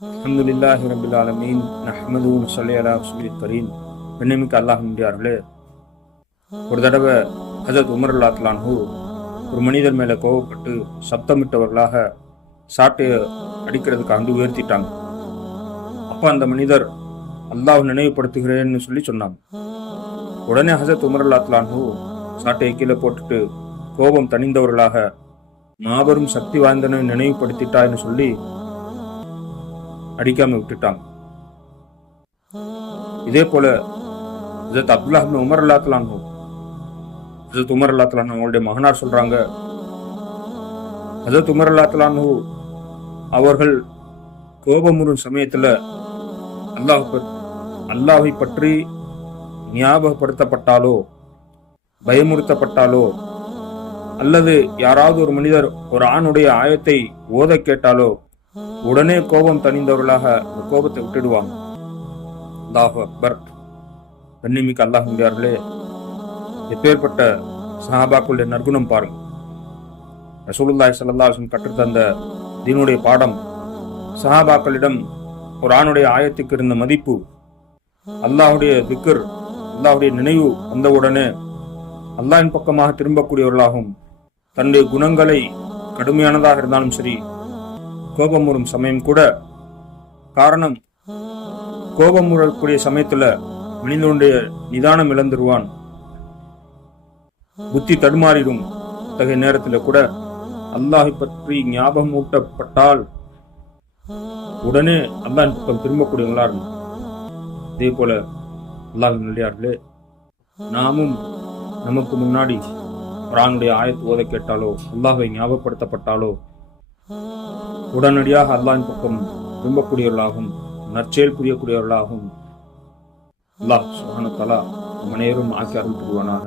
الحمد لله رب العالمين نحمده ونصلي على رسول الكريم பெண்ணிமிக்க அல்லாஹ் முடியார்களே ஒரு தடவை ஹஜரத் உமர் அல்லாத்லான்ஹு ஒரு மனிதர் மேலே கோவப்பட்டு சப்தமிட்டவர்களாக சாட்டையை அடிக்கிறதுக்காக உயர்த்திட்டாங்க அப்போ அந்த மனிதர் அல்லாஹ் நினைவுபடுத்துகிறேன்னு சொல்லி சொன்னாங்க உடனே ஹசரத் உமர் அல்லாத்லான்ஹு சாட்டையை கீழே போட்டுட்டு கோபம் தணிந்தவர்களாக மாபெரும் சக்தி வாய்ந்தனை நினைவுபடுத்திட்டான்னு சொல்லி அடிக்காம விட்டுட்டாங்க. இதே போல ஹசரத் அப்துல்லா உமர் அல்லாத்லான்ஹு ஹசரத் உமர் அல்லாத்லான் அவங்களுடைய மகனார் சொல்றாங்க ஹசரத் உமர் அல்லாத்லான்ஹு அவர்கள் கோபமுறும் சமயத்துல அல்லாஹ் அல்லாஹை பற்றி ஞாபகப்படுத்தப்பட்டாலோ பயமுறுத்தப்பட்டாலோ அல்லது யாராவது ஒரு மனிதர் ஒரு ஆணுடைய ஆயத்தை ஓத கேட்டாலோ உடனே கோபம் தணிந்தவர்களாக அந்த கோபத்தை விட்டுடுவாங்க அல்லாஹ் அக்பர் கண்ணிமிக்கு அல்லாஹ் முடியார்களே எப்பேற்பட்ட சஹாபாக்களுடைய நற்குணம் பாருங்க. ரசூலுல்லாய் சல்லாஹன் கற்றுத்தந்த தந்த தீனுடைய பாடம் சஹாபாக்களிடம் ஒரு ஆணுடைய ஆயத்துக்கு இருந்த மதிப்பு அல்லாஹுடைய திக்கர் அல்லாஹுடைய நினைவு வந்தவுடனே அல்லாஹின் பக்கமாக திரும்பக்கூடியவர்களாகவும் தன்னுடைய குணங்களை கடுமையானதாக இருந்தாலும் சரி கோபம் வரும் சமயம் கூட காரணம் கோபம் வரக்கூடிய சமயத்துல மனிதனுடைய நிதானம் இழந்துருவான். புத்தி தடுமாறிடும். அத்தகைய நேரத்தில் கூட அல்லாஹை பற்றி ஞாபகம் ஊட்டப்பட்டால் உடனே அல்லாஹ் பக்கம் திரும்பக்கூடியவங்களா இருக்கும் இதே போல அல்லாஹ் நல்லியார்களே நாமும் நமக்கு முன்னாடி குரானுடைய ஆயத்து ஓத கேட்டாலோ அல்லாஹை ஞாபகப்படுத்தப்பட்டாலோ உடனடியாக அல்லாஹின் பக்கம் திரும்பக்கூடியவர்களாகும் நற்செயல் புரியக்கூடியவர்களாகும். அல்லாஹ் சுஹான தலா மனையரும் ஆக்கி அருள் புரிவானாக.